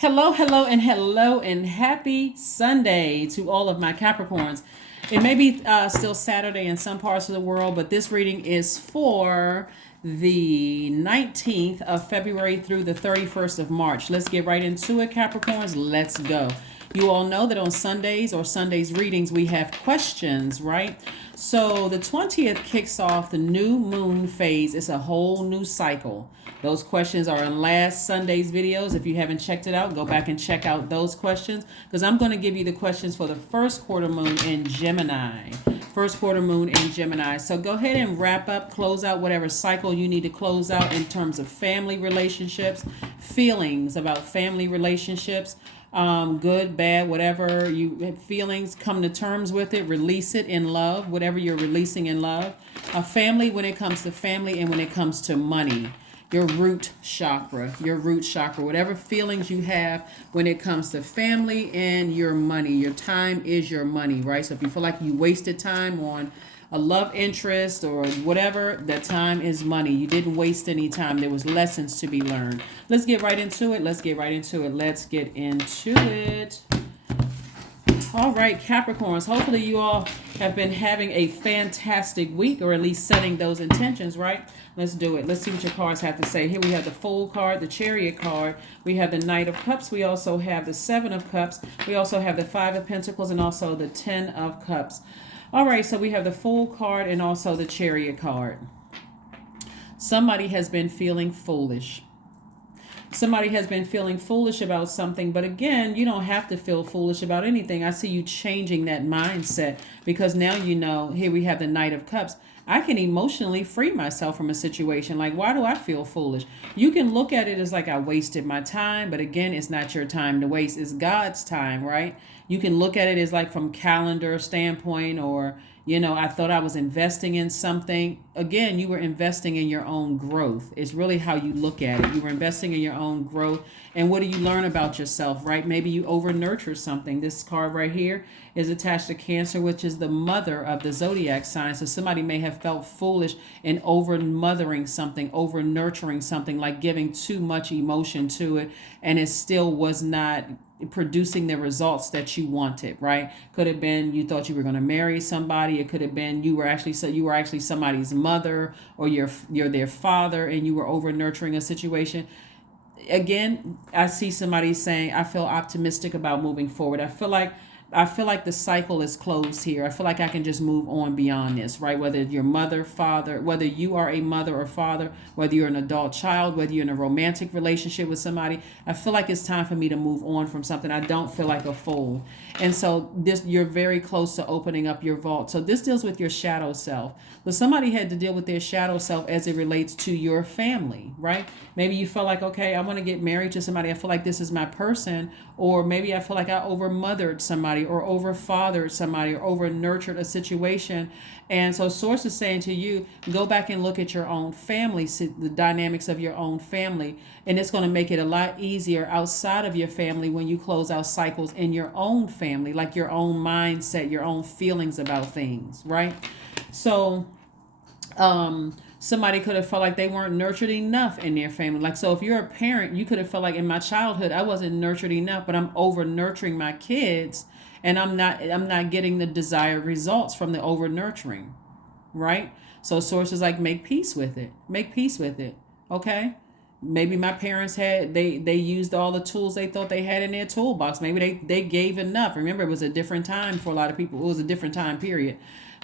Hello, hello, and happy Sunday to all of my Capricorns. It may be still Saturday in some parts of the world, but this reading is for the 19th of February through the 31st of March. Let's get right into it, Capricorns. Let's go. You all know that on Sundays or Sundays readings, we have questions, right? So the 20th kicks off the new moon phase. It's a whole new cycle. Those questions are in last Sunday's videos. If you haven't checked it out, go back and check out those questions because I'm going to give you the questions for the first quarter moon in Gemini. First quarter moon in Gemini. So go ahead and wrap up, close out whatever cycle you need to close out in terms of family relationships, feelings about family relationships, good, bad, whatever you have feelings, come to terms with it, release it in love, whatever you're releasing in love. A family when it comes to family and when it comes to money. Your root chakra, whatever feelings you have when it comes to family and your money. Your time is your money, right? So if you feel like you wasted time on a love interest or whatever, that time is money. You didn't waste any time. There was lessons to be learned. Let's get right into it. All right, Capricorns, hopefully you all have been having a fantastic week, or at least setting those intentions, right? Let's do it. Let's see what your cards have to say. Here we have the Fool card, the Chariot card. We have the Knight of Cups. We also have the Seven of Cups. We also have the Five of Pentacles and also the Ten of Cups. All right, so we have the Fool card and also the Chariot card. Somebody has been feeling foolish. Somebody has been feeling foolish about something, but again, you don't have to feel foolish about anything. I see you changing that mindset because now you know, here we have the Knight of Cups. I can emotionally free myself from a situation. Like, why do I feel foolish? You can look at it as like I wasted my time, but again, it's not your time to waste. It's God's time, right? You can look at it as like from calendar standpoint, or I thought I was investing in something. Again, you were investing in your own growth. It's really how you look at it. You were investing in your own growth. And what do you learn about yourself, right? Maybe you over nurture something. This card right here is attached to Cancer, which is the mother of the Zodiac sign. So somebody may have felt foolish in over mothering something, over nurturing something, like giving too much emotion to it. And it still was not producing the results that you wanted, right? Could have been you thought you were going to marry somebody. It could have been you were actually somebody's mother, or you're their father, and you were over nurturing a situation. Again, I see somebody saying, I feel optimistic about moving forward. I feel like the cycle is closed here. I feel like I can just move on beyond this, right? Whether you're mother, father, whether you are a mother or father, whether you're an adult child, whether you're in a romantic relationship with somebody, I feel like it's time for me to move on from something. I don't feel like a fool. And so you're very close to opening up your vault. So this deals with your shadow self. So somebody had to deal with their shadow self as it relates to your family, right? Maybe you felt like, okay, I want to get married to somebody. I feel like this is my person. Or maybe I feel like I over mothered somebody, or over fathered somebody, or over nurtured a situation. And so Source is saying to you, go back and look at your own family, the dynamics of your own family. And it's going to make it a lot easier outside of your family when you close out cycles in your own family, like your own mindset, your own feelings about things, right? So, somebody could have felt like they weren't nurtured enough in their family. Like, so if you're a parent, you could have felt like in my childhood, I wasn't nurtured enough, but I'm over nurturing my kids, and I'm not getting the desired results from the over nurturing, right? So Source is like, make peace with it. Okay. Maybe my parents they used all the tools they thought they had in their toolbox. Maybe they gave enough. Remember, it was a different time for a lot of people. It was a different time period.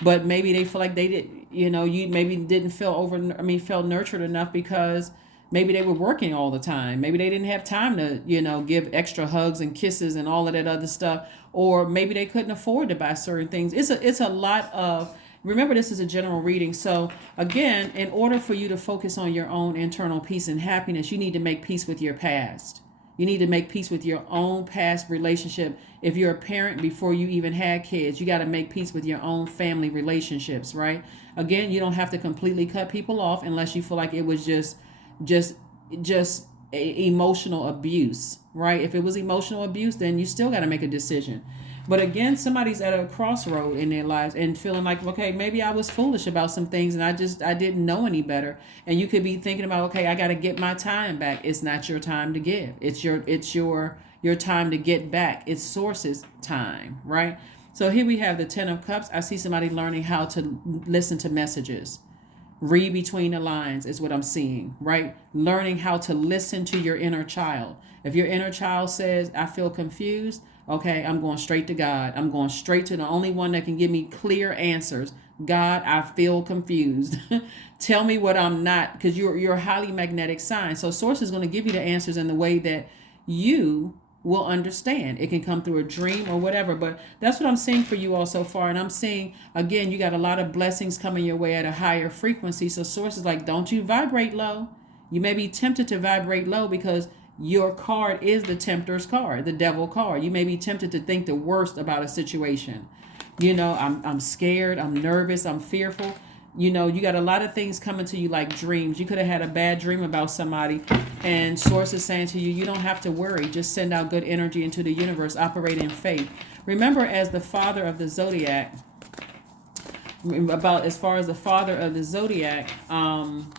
But maybe they feel like they did, you maybe didn't felt nurtured enough because maybe they were working all the time. Maybe they didn't have time to, give extra hugs and kisses and all of that other stuff. Or maybe they couldn't afford to buy certain things. It's a lot of, remember, this is a general reading. So again, in order for you to focus on your own internal peace and happiness, you need to make peace with your past. You need to make peace with your own past relationship. If you're a parent before you even had kids, you got to make peace with your own family relationships, right? Again, you don't have to completely cut people off unless you feel like it was just emotional abuse, right? If it was emotional abuse, then you still got to make a decision. But again, somebody's at a crossroad in their lives and feeling like, okay, maybe I was foolish about some things and I didn't know any better. And you could be thinking about, okay, I got to get my time back. It's not your time to give. It's your time to get back. It's source's time, right? So here we have the 10 of Cups. I see somebody learning how to listen to messages. Read between the lines is what I'm seeing, right? Learning how to listen to your inner child. If your inner child says, I feel confused, okay, I'm going straight to God. I'm going straight to the only one that can give me clear answers. God, I feel confused. Tell me what I'm not, because you're a highly magnetic sign. So source is going to give you the answers in the way that you will understand. It can come through a dream or whatever, but that's what I'm seeing for you all so far. And I'm seeing, again, you got a lot of blessings coming your way at a higher frequency. So source is like, don't you vibrate low. You may be tempted to vibrate low because your card is the tempter's card, the devil card. You may be tempted to think the worst about a situation. I'm scared, I'm nervous, I'm fearful. You got a lot of things coming to you like dreams. You could have had a bad dream about somebody, and source is saying to you, you don't have to worry. Just send out good energy into the universe. Operate in faith. Remember, as the father of the Zodiac, as far as the father of the Zodiac, and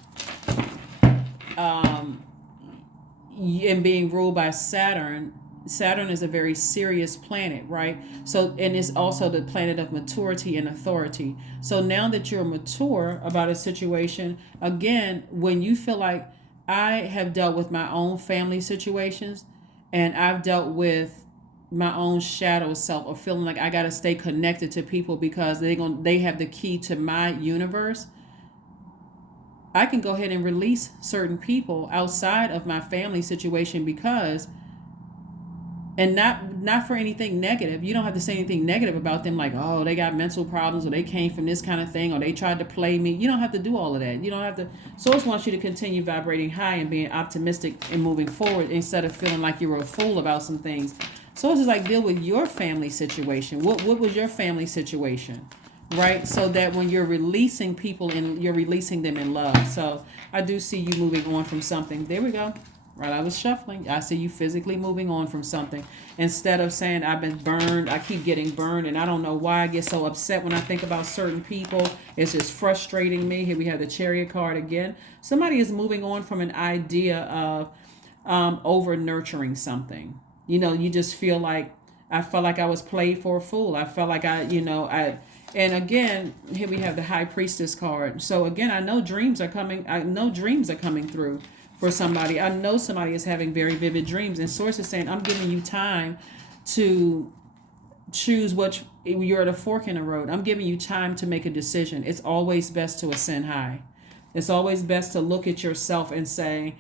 being ruled by Saturn. Saturn is a very serious planet, right? So, and it's also the planet of maturity and authority. So now that you're mature about a situation, again, when you feel like, I have dealt with my own family situations and I've dealt with my own shadow self, or feeling like I got to stay connected to people because they have the key to my universe, I can go ahead and release certain people outside of my family situation because, and not for anything negative. You don't have to say anything negative about them, like, oh, they got mental problems, or they came from this kind of thing, or they tried to play me. You don't have to do all of that. You don't have to. Source wants you to continue vibrating high and being optimistic and moving forward instead of feeling like you were a fool about some things. Source is like, deal with your family situation. What was your family situation? Right? So that when you're releasing people and you're releasing them in love. So I do see you moving on from something. There we go. Right, I was shuffling. I see you physically moving on from something. Instead of saying, I've been burned, I keep getting burned, and I don't know why I get so upset when I think about certain people. It's just frustrating me. Here we have the Chariot card again. Somebody is moving on from an idea of over nurturing something. You just feel like, I felt like I was played for a fool. I felt like and again, here we have the High Priestess card. So again, I know dreams are coming. I know dreams are coming through for somebody. I know somebody is having very vivid dreams, and source is saying, I'm giving you time to choose you're at a fork in the road. I'm giving you time to make a decision. It's always best to ascend high. It's always best to look at yourself and say,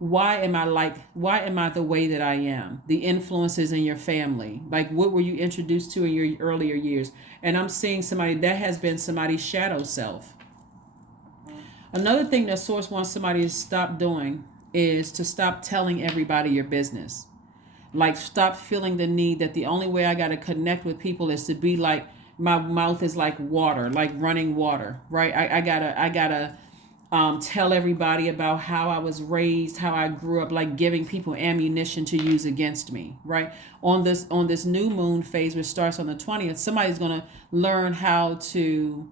why am I the way that I am? The influences in your family, like what were you introduced to in your earlier years? And I'm seeing somebody that has been somebody's shadow self. Another thing that source wants somebody to stop doing is to stop telling everybody your business. Like, stop feeling the need that the only way I got to connect with people is to be like, my mouth is like water, like running water, right? I gotta tell everybody about how I was raised, how I grew up, like giving people ammunition to use against me, right? On this new moon phase, which starts on the 20th, somebody's going to learn how to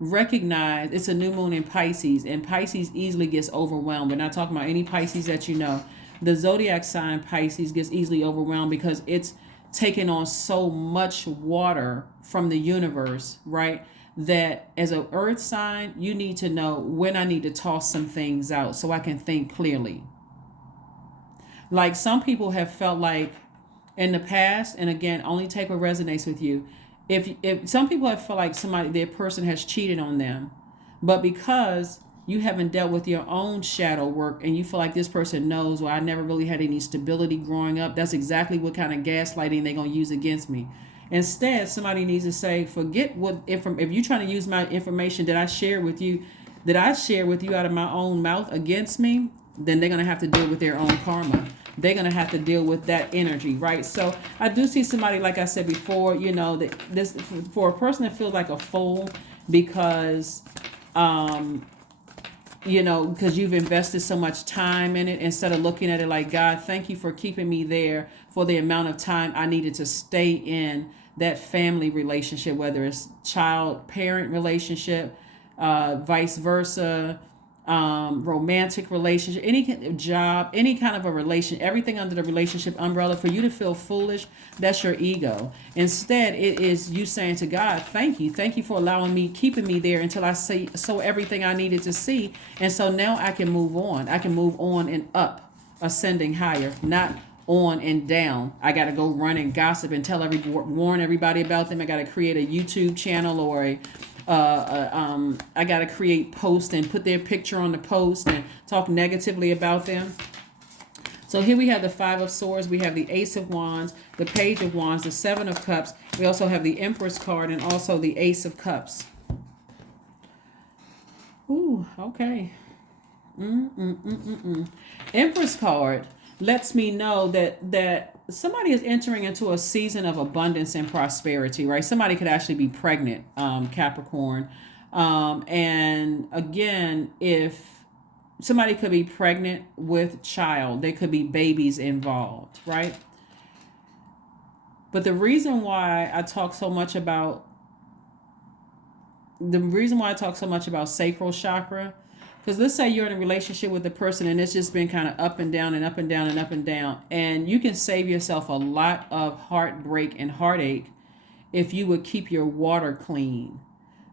recognize it's a new moon in Pisces, and Pisces easily gets overwhelmed. We're not talking about any Pisces that you know. The zodiac sign Pisces gets easily overwhelmed because it's taking on so much water from the universe, right? That as an earth sign, you need to know when I need to toss some things out so I can think clearly. Like, some people have felt like in the past, and again, only take what resonates with you. If some people have felt like their person has cheated on them, but because you haven't dealt with your own shadow work and you feel like this person knows, well, I never really had any stability growing up, that's exactly what kind of gaslighting they're going to use against me. Instead, somebody needs to say, forget if you're trying to use my information that I shared with you out of my own mouth against me, then they're going to have to deal with their own karma. They're going to have to deal with that energy, right? So I do see somebody, like I said before, that this, for a person that feels like a fool because because you've invested so much time in it, instead of looking at it like, God, thank you for keeping me there for the amount of time I needed to stay in that family relationship, whether it's child-parent relationship, vice versa, romantic relationship, any kind of job, any kind of a relation, everything under the relationship umbrella. For you to feel foolish, that's your ego. Instead, it is you saying to God, thank you for allowing me, keeping me there until I saw everything I needed to see. And so now I can move on. I can move on and up, ascending higher, not on and down. I got to go run and gossip and warn everybody about them. I got to create a YouTube channel or I got to create posts and put their picture on the post and talk negatively about them. So here we have the Five of Swords. We have the Ace of Wands, the Page of Wands, the Seven of Cups. We also have the Empress card and also the Ace of Cups. Ooh, okay. Empress card lets me know that somebody is entering into a season of abundance and prosperity, right? Somebody could actually be pregnant, Capricorn. And again, if somebody could be pregnant with child, there could be babies involved, right? But the reason why I talk so much about sacral chakra, because let's say you're in a relationship with a person and it's just been kind of up and down and up and down and up and down. And you can save yourself a lot of heartbreak and heartache if you would keep your water clean,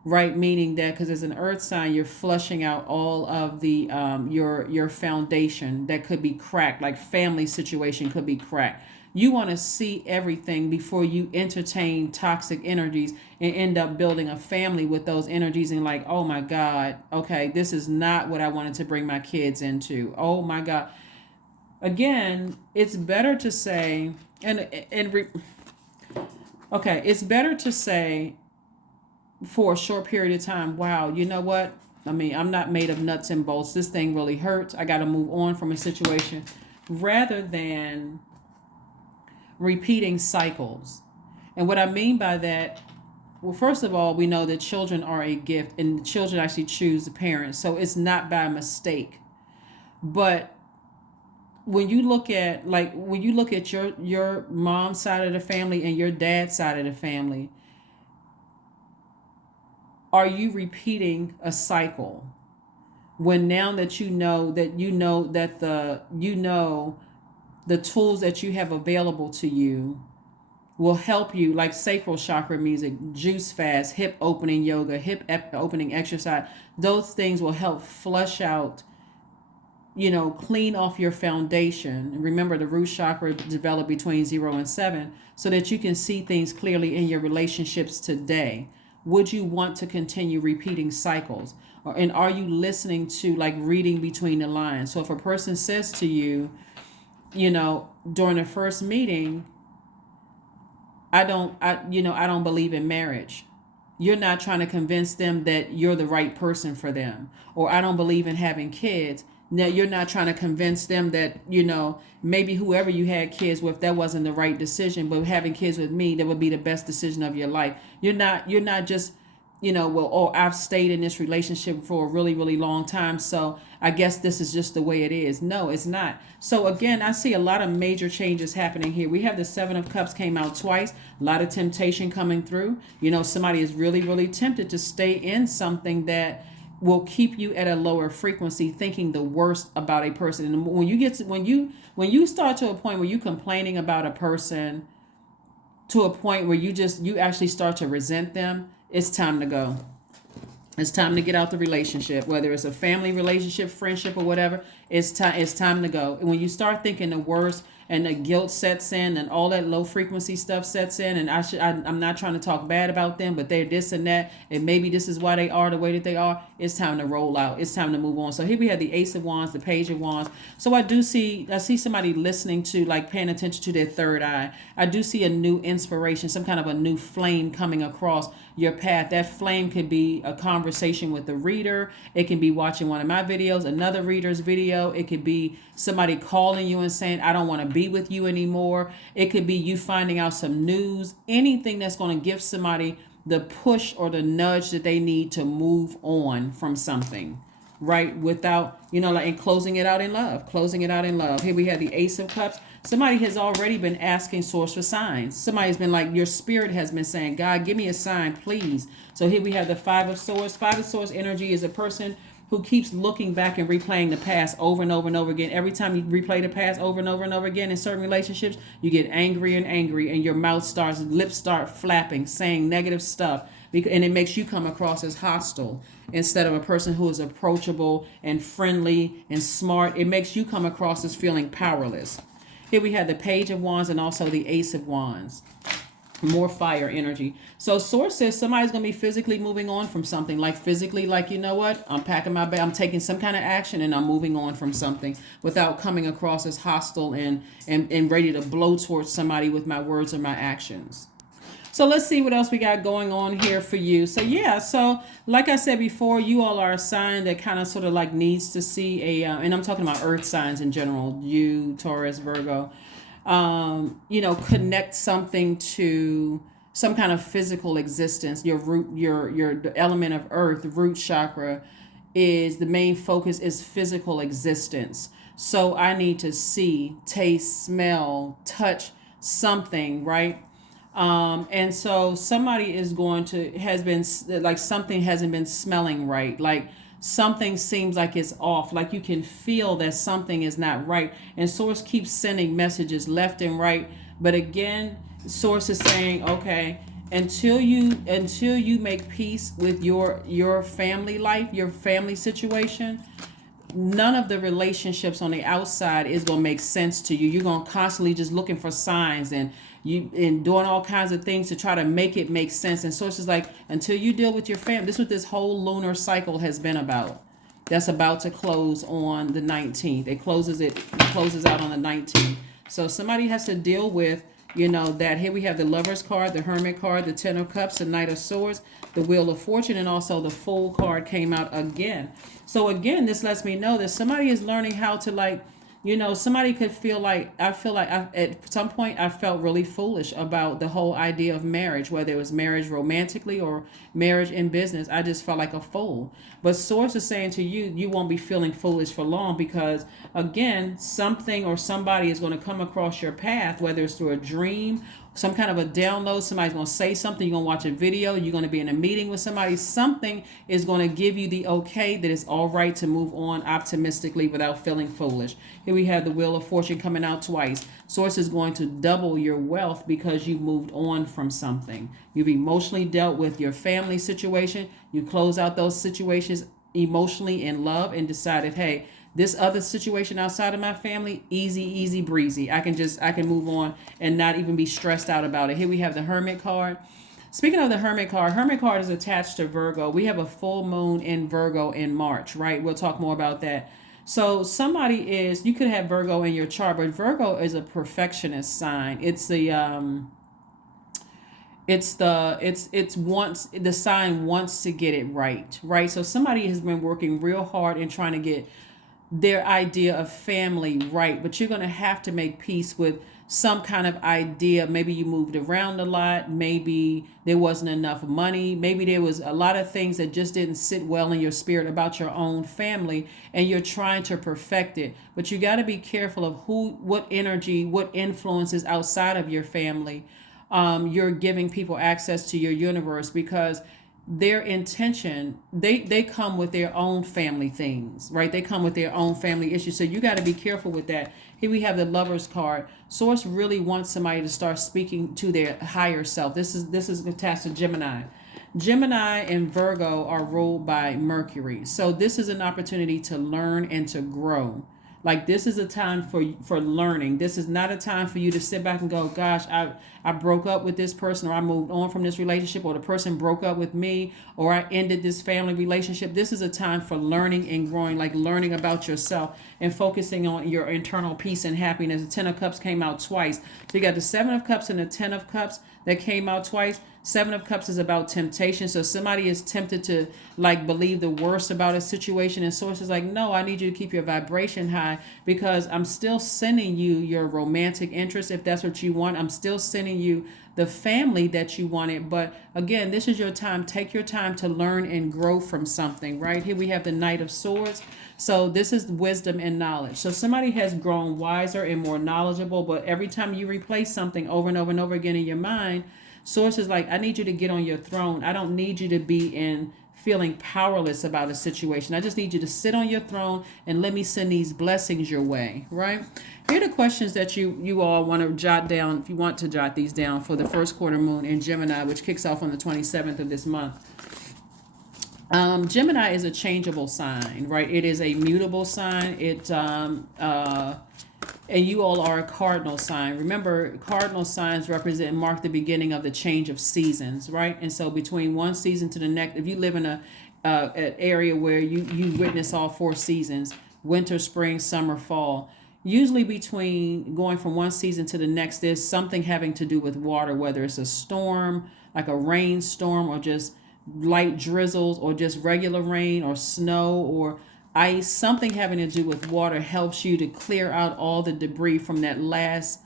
right? Meaning that because as an earth sign, you're flushing out all of the your foundation that could be cracked, like family situation could be cracked. You want to see everything before you entertain toxic energies and end up building a family with those energies and like, oh my God, okay, this is not what I wanted to bring my kids into. Oh my God. Again, it's better to say, it's better to say for a short period of time, wow, you know what? I mean, I'm not made of nuts and bolts. This thing really hurts. I got to move on from a situation, rather than repeating cycles. And what I mean by that, well, first of all, we know that children are a gift and children actually choose the parents. So it's not by mistake. But when you look at your mom's side of the family and your dad's side of the family, are you repeating a cycle? When now that you know the tools that you have available to you will help you, like sacral chakra music, juice fast, hip opening yoga, hip opening exercise. Those things will help flush out, clean off your foundation. Remember, the root chakra developed between 0 and 7 so that you can see things clearly in your relationships today. Would you want to continue repeating cycles? And are you listening to, like, reading between the lines? So if a person says to you, during the first meeting, I don't believe in marriage. You're not trying to convince them that you're the right person for them. Or I don't believe in having kids. Now you're not trying to convince them that, maybe whoever you had kids with, that wasn't the right decision, but having kids with me, that would be the best decision of your life. You're not just, I've stayed in this relationship for a really, really long time, so I guess this is just the way it is. No, it's not. So again, I see a lot of major changes happening here. We have the Seven of Cups came out twice, a lot of temptation coming through. Somebody is really, really tempted to stay in something that will keep you at a lower frequency, thinking the worst about a person. And when you start to a point where you're complaining about a person to a point where you actually start to resent them, it's time to go. It's time to get out the relationship, whether it's a family relationship, friendship, or whatever. It's time to go. And when you start thinking the worst and the guilt sets in and all that low frequency stuff sets in, and I'm not trying to talk bad about them, but they're this and that, and maybe this is why they are the way that they are, it's time to roll out. It's time to move on. So here we have the Ace of Wands, the Page of Wands. So I see somebody listening to, like, paying attention to their third eye. I do see a new inspiration, some kind of a new flame coming across your path. That flame could be a conversation with the reader. It can be watching one of my videos, another reader's video. It could be somebody calling you and saying, I don't want to be with you anymore. It could be you finding out some news, anything that's going to give somebody the push or the nudge that they need to move on from something. right? Without, like, and closing it out in love, Here we have the Ace of Cups. Somebody has already been asking source for signs. Somebody's been like, your spirit has been saying, God, give me a sign, please. So here we have the Five of Swords. Five of Swords energy is a person who keeps looking back and replaying the past over and over and over again. Every time you replay the past over and over and over again in certain relationships, you get angry and angry, and your lips start flapping, saying negative stuff, and it makes you come across as hostile instead of a person who is approachable and friendly and smart. It makes you come across as feeling powerless. Here we have the Page of Wands and also the Ace of Wands. More fire energy. So source says somebody's going to be physically moving on from something, like physically, like, you know what, I'm packing my bag, I'm taking some kind of action, and I'm moving on from something without coming across as hostile and ready to blow towards somebody with my words or my actions. So let's see what else we got going on here for you. So yeah, so like I said before, you all are a sign that kind of sort of like needs to see and I'm talking about earth signs in general, you, Taurus, Virgo, connect something to some kind of physical existence. Your root, your the element of earth, the root chakra, is the main focus is physical existence. So I need to see, taste, smell, touch something, right? And so somebody is has been like, something hasn't been smelling right. Like something seems like it's off. Like you can feel that something is not right. And source keeps sending messages left and right. But again, source is saying, okay, until you make peace with your family life, your family situation, none of the relationships on the outside is going to make sense to you. You're going to constantly just looking for signs and doing all kinds of things to try to make it make sense. And so it's just like, until you deal with your family, this is what this whole lunar cycle has been about. That's about to close on the 19th. It closes out on the 19th. So somebody has to deal with, that. Here we have the Lover's card, the Hermit card, the Ten of Cups, the Knight of Swords, the Wheel of Fortune, and also the Fool card came out again. So again, this lets me know that somebody is learning how to, somebody could feel like, at some point I felt really foolish about the whole idea of marriage, whether it was marriage romantically or marriage in business. I just felt like a fool. But source is saying to you, you won't be feeling foolish for long, because again, something or somebody is going to come across your path, whether it's through a dream, some kind of a download. Somebody's going to say something. You're going to watch a video. You're going to be in a meeting with somebody. Something is going to give you the okay that it's all right to move on optimistically without feeling foolish. Here we have the Wheel of Fortune coming out twice. Source is going to double your wealth because you moved on from something. You've emotionally dealt with your family situation. You close out those situations emotionally in love and decided, hey, this other situation outside of my family, easy breezy. I can move on and not even be stressed out about it. Here we have the Hermit card. Speaking of the Hermit card is attached to Virgo. We have a full moon in Virgo in March, right? We'll talk more about that. So you could have Virgo in your chart, but Virgo is a perfectionist sign. It's the sign wants to get it right? So somebody has been working real hard and trying to get their idea of family right, but you're going to have to make peace with some kind of idea. Maybe you moved around a lot. Maybe there wasn't enough money. Maybe there was a lot of things that just didn't sit well in your spirit about your own family, and you're trying to perfect it. But you got to be careful of what energy, what influences outside of your family you're giving people access to your universe, because their intention, they come with their own family things, right? They come with their own family issues. So you got to be careful with that. Here we have the Lover's card. Source really wants somebody to start speaking to their higher self. This is attached to Gemini. Gemini and Virgo are ruled by Mercury. So this is an opportunity to learn and to grow. Like, this is a time for learning. This is not a time for you to sit back and go, gosh, I broke up with this person, or I moved on from this relationship, or the person broke up with me, or I ended this family relationship. This is a time for learning and growing, like learning about yourself and focusing on your internal peace and happiness. The Ten of Cups came out twice. So you got the Seven of Cups and the Ten of Cups that came out twice. Seven of Cups is about temptation. So somebody is tempted to like believe the worst about a situation, and Source is like, no, I need you to keep your vibration high, because I'm still sending you your romantic interest if that's what you want. I'm still sending you the family that you wanted. But again, this is your time. Take your time to learn and grow from something. Right here we have the Knight of Swords. So this is wisdom and knowledge. So somebody has grown wiser and more knowledgeable, but every time you replace something over and over and over again in your mind, Source is like, I need you to get on your throne. I don't need you to be in feeling powerless about a situation. I just need you to sit on your throne and let me send these blessings your way, right? Here are the questions that you all want to jot down, if you want to jot these down, for the first quarter moon in Gemini, which kicks off on the 27th of this month. Gemini is a changeable sign, right? It is a mutable sign. And you all are a cardinal sign. Remember, cardinal signs mark the beginning of the change of seasons, right? And so between one season to the next, if you live in an area where you witness all four seasons, winter, spring, summer, fall, usually between going from one season to the next, there's something having to do with water, whether it's a storm, like a rainstorm, or just light drizzles, or just regular rain or snow or ice. Something having to do with water helps you to clear out all the debris from that last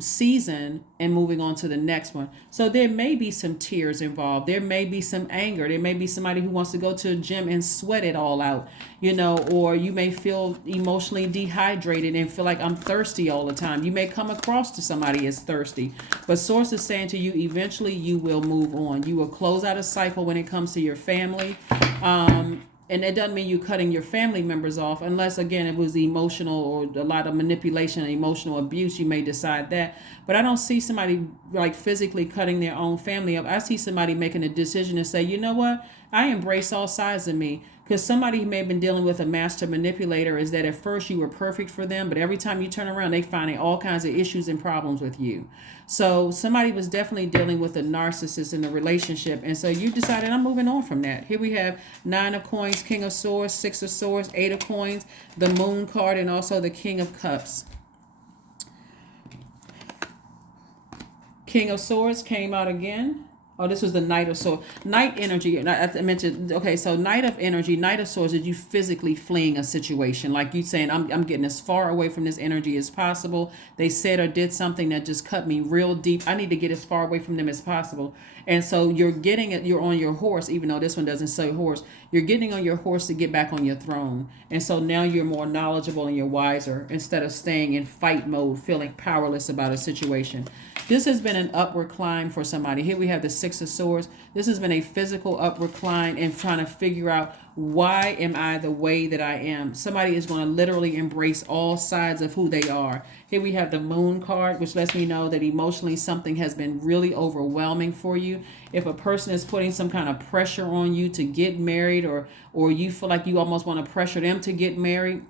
season and moving on to the next one. So there may be some tears involved. There may be some anger. There may be somebody who wants to go to a gym and sweat it all out, or you may feel emotionally dehydrated and feel like I'm thirsty all the time. You may come across to somebody as thirsty, but Source is saying to you, eventually you will move on. You will close out a cycle when it comes to your family. And it doesn't mean you cutting your family members off, unless, again, it was emotional or a lot of manipulation and emotional abuse. You may decide that. But I don't see somebody like physically cutting their own family up. I see somebody making a decision to say, you know what? I embrace all sides of me. Because somebody who may have been dealing with a master manipulator is that at first you were perfect for them, but every time you turn around, they finding all kinds of issues and problems with you. So somebody was definitely dealing with a narcissist in a relationship. And so you decided, I'm moving on from that. Here we have 9 of Coins, King of Swords, 6 of Swords, 8 of Coins, the Moon card, and also the King of Cups. King of Swords came out again. Oh, this was the Knight of Swords. Knight energy. I mentioned, okay, so Knight of energy, Knight of Swords is you physically fleeing a situation. Like you saying, I'm getting as far away from this energy as possible. They said or did something that just cut me real deep. I need to get as far away from them as possible. And so you're on your horse, even though this one doesn't say horse. You're getting on your horse to get back on your throne. And so now you're more knowledgeable and you're wiser instead of staying in fight mode, feeling powerless about a situation. This has been an upward climb for somebody. Here we have the 6 of Swords. This has been a physical upward climb and trying to figure out, why am I the way that I am? Somebody is going to literally embrace all sides of who they are. Here we have the Moon card, which lets me know that emotionally something has been really overwhelming for you. If a person is putting some kind of pressure on you to get married, or you feel like you almost want to pressure them to get married,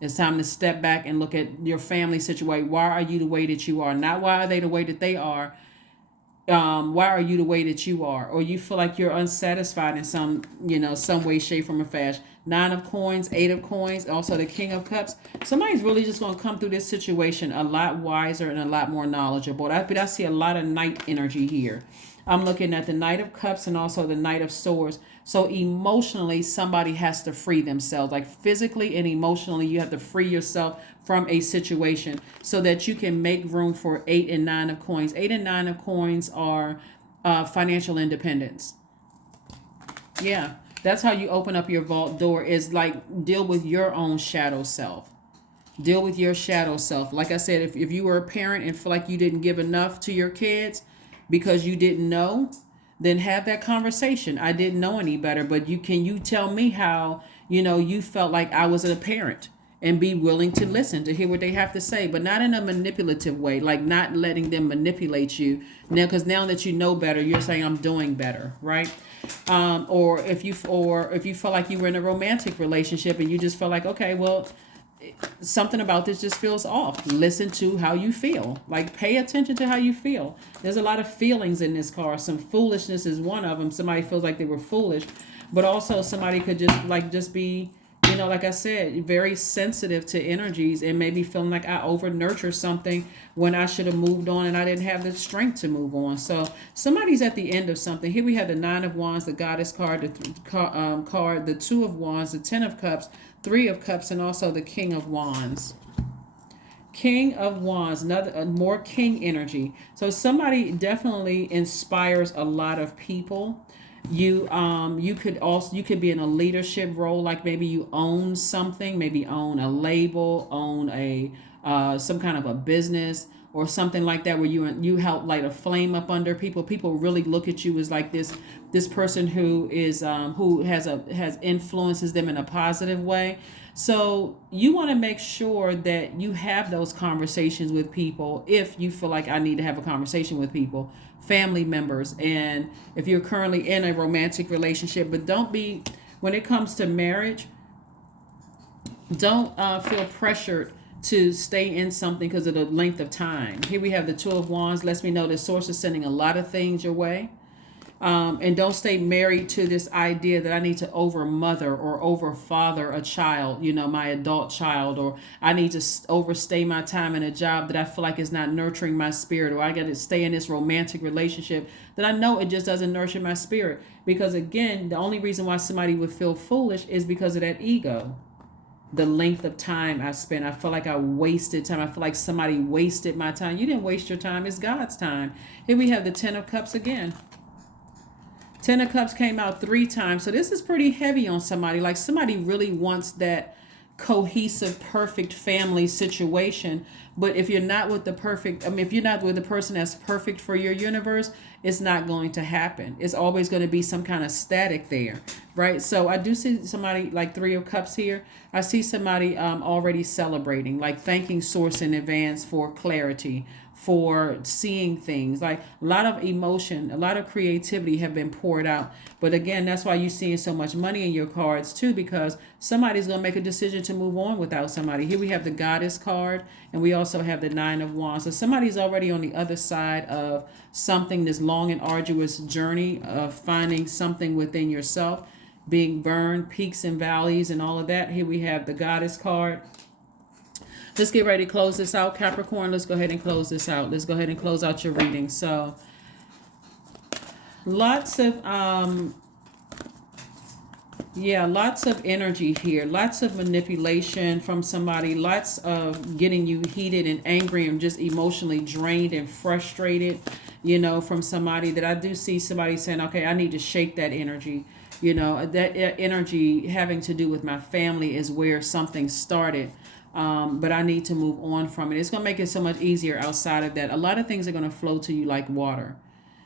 it's time to step back and look at your family situation. Why are you the way that you are? Not why are they the way that they are. Why are you the way that you are? Or you feel like you're unsatisfied in some way, shape, form, or fashion. 9 of Coins, 8 of Coins, also the King of Cups. Somebody's really just going to come through this situation a lot wiser and a lot more knowledgeable. But I see a lot of Knight energy here. I'm looking at the Knight of Cups and also the Knight of Swords. So emotionally, somebody has to free themselves. Like physically and emotionally, you have to free yourself from a situation so that you can make room for 8 and 9 of Coins. 8 and 9 of Coins are financial independence. Yeah, that's how you open up your vault door, is like deal with your own shadow self. Deal with your shadow self. Like I said, if you were a parent and feel like you didn't give enough to your kids because you didn't know, then have that conversation. I didn't know any better, but you tell me how, you felt like I was a parent, and be willing to listen, to hear what they have to say, but not in a manipulative way, like not letting them manipulate you. Now, because now that you know better, you're saying I'm doing better, right? Or if you felt like you were in a romantic relationship and you just felt like, okay, well, something about this just feels off. Listen to how you feel. Like pay attention to how you feel. There's a lot of feelings in this card. Some foolishness is one of them. Somebody feels like they were foolish, but also somebody could just be, you know, like I said, very sensitive to energies and maybe feeling like I over nurture something when I should have moved on and I didn't have the strength to move on. So somebody's at the end of something. Here we have the Nine of Wands, the Goddess card, card, the Two of Wands, the Ten of Cups, Three of Cups, and also the King of Wands. King of Wands, another more king energy. So somebody definitely inspires a lot of people. You could be in a leadership role, like maybe you own something, maybe own a label, own a some kind of a business or something like that, where you help light a flame up under people. People really look at you as like this person who is who has influences them in a positive way. So you want to make sure that you have those conversations with people if you feel like I need to have a conversation with people, family members, and if you're currently in a romantic relationship. But don't be, when it comes to marriage, don't feel pressured to stay in something because of the length of time. Here we have the Two of Wands. Lets me know the source is sending a lot of things your way. And don't stay married to this idea that I need to over mother or over father a child, you know, my adult child, or I need to overstay my time in a job that I feel like is not nurturing my spirit, or I got to stay in this romantic relationship that I know it just doesn't nurture my spirit. Because again, the only reason why somebody would feel foolish is because of that ego. The length of time I spent, I feel like I wasted time. I feel like somebody wasted my time. You didn't waste your time. It's God's time. Here we have the Ten of Cups again. Ten of Cups came out 3 times. So this is pretty heavy on somebody. Like somebody really wants that cohesive, perfect family situation. But if you're not with the perfect, if you're not with the person that's perfect for your universe, it's not going to happen. It's always going to be some kind of static there, right? So I do see somebody like 3 of Cups here. I see somebody already celebrating, like thanking Source in advance for clarity, for seeing things. Like a lot of emotion, a lot of creativity have been poured out. But again, that's why you're seeing so much money in your cards too, because somebody's going to make a decision to move on without somebody. Here we have the Goddess card, and we also have the Nine of Wands. So somebody's already on the other side of something, this long and arduous journey of finding something within yourself, being burned, peaks and valleys and all of that. Here we have the Goddess card. Let's get ready to close this out, Capricorn. Let's go ahead and close this out. Let's go ahead and close out your reading. So lots of lots of energy here, lots of manipulation from somebody, lots of getting you heated and angry and just emotionally drained and frustrated, you know, from somebody. That I do see somebody saying, okay, I need to shake that energy. You know, that energy having to do with my family is where something started. But I need to move on from it. It's going to make it so much easier outside of that. A lot of things are going to flow to you like water.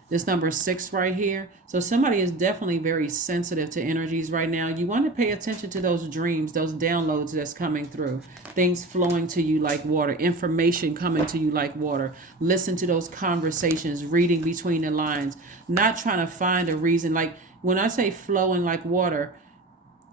This number 6 right here. So somebody is definitely very sensitive to energies right now. You want to pay attention to those dreams, those downloads that's coming through. Things flowing to you like water. Information coming to you like water. Listen to those conversations, reading between the lines. Not trying to find a reason. Like when I say flowing like water,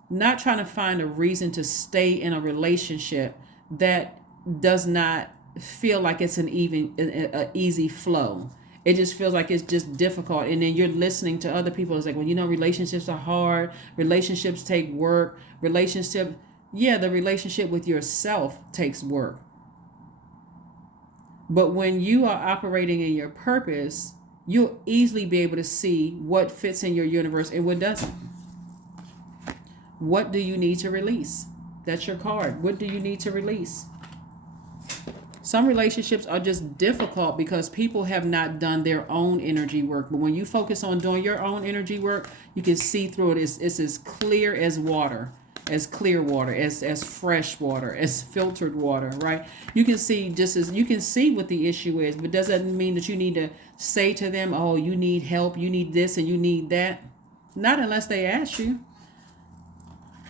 not trying to find a reason to stay in a relationship that does not feel like it's an easy flow. It just feels like it's just difficult. And then you're listening to other people. It's like, well, you know, relationships are hard. Relationships take work. The relationship with yourself takes work. But when you are operating in your purpose, you'll easily be able to see what fits in your universe and what doesn't. What do you need to release? That's your card. What do you need to release? Some relationships are just difficult because people have not done their own energy work. But when you focus on doing your own energy work, you can see through it. It's as clear as water, as clear water, as fresh water, as filtered water, right? You can see you can see what the issue is, but does that mean that you need to say to them, oh, you need help, you need this, and you need that? Not unless they ask you.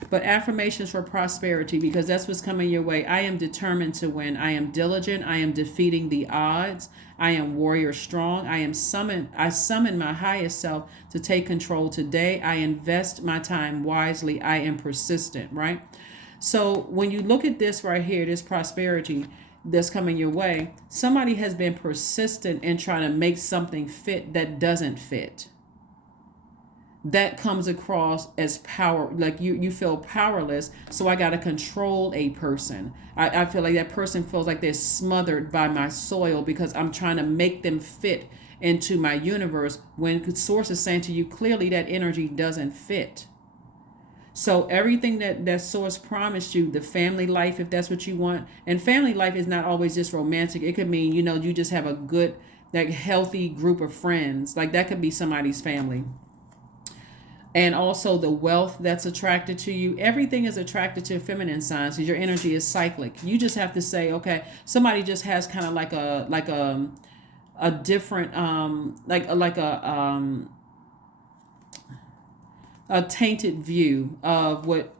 But affirmations for prosperity, because that's what's coming your way. I am determined to win. I am diligent. I am defeating the odds. I am warrior strong. I summon my highest self to take control today. I invest my time wisely. I am persistent, right? So when you look at this right here, this prosperity that's coming your way, somebody has been persistent in trying to make something fit that doesn't fit. that comes across as power, like you feel powerless, so I got to control a person. I feel like that person feels like they're smothered by my soil because I'm trying to make them fit into my universe, when source is saying to you clearly that energy doesn't fit. So everything that source promised you, the family life, if that's what you want, and family life is not always just romantic. It could mean, you just have a good, like, healthy group of friends. Like, that could be somebody's family. And also the wealth that's attracted to you. Everything is attracted to feminine signs because your energy is cyclic. You just have to say, okay, somebody just has kind of like a different a tainted view of what,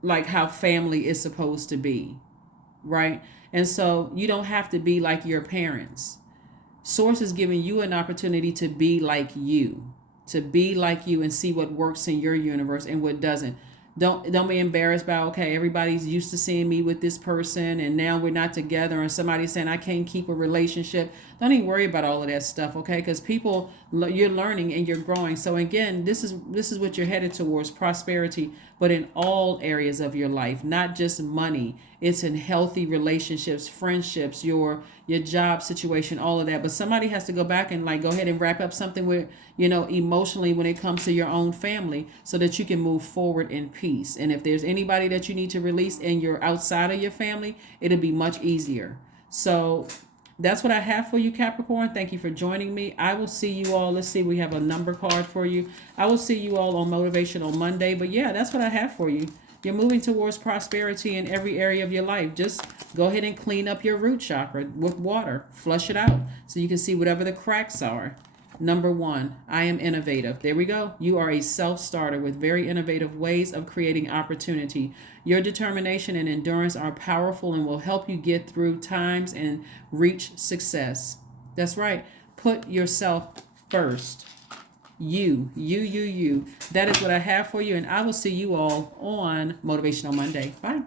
like, how family is supposed to be, right? And so you don't have to be like your parents. Source is giving you an opportunity to be like you, and see what works in your universe and what doesn't. Don't be embarrassed by, okay, everybody's used to seeing me with this person and now we're not together, and somebody's saying I can't keep a relationship. Don't even worry about all of that stuff, okay? Because people, you're learning and you're growing. So again, this is what you're headed towards, prosperity, but in all areas of your life, not just money. It's in healthy relationships, friendships, your job situation, all of that. But somebody has to go back and, like, go ahead and wrap up something with, emotionally, when it comes to your own family, so that you can move forward in peace. And if there's anybody that you need to release and you're outside of your family, it'll be much easier. So that's what I have for you, Capricorn. Thank you for joining me. I will see you all. Let's see, we have a number card for you. I will see you all on Motivational Monday. But yeah, that's what I have for you. You're moving towards prosperity in every area of your life. Just go ahead and clean up your root chakra with water. Flush it out so you can see whatever the cracks are. Number 1, I am innovative. There we go. You are a self-starter with very innovative ways of creating opportunity. Your determination and endurance are powerful and will help you get through times and reach success. That's right. Put yourself first. You. That is what I have for you, and I will see you all on Motivational Monday. Bye.